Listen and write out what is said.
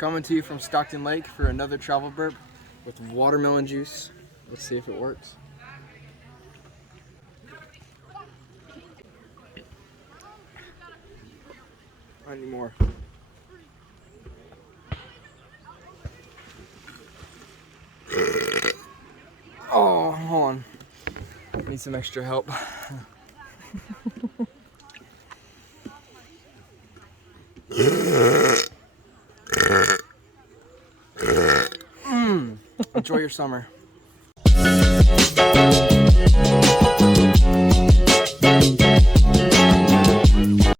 Coming to you from Stockton Lake for another travel burp with watermelon juice. Let's see if it works. I need more. Oh, hold on. Need some extra help. Enjoy your summer.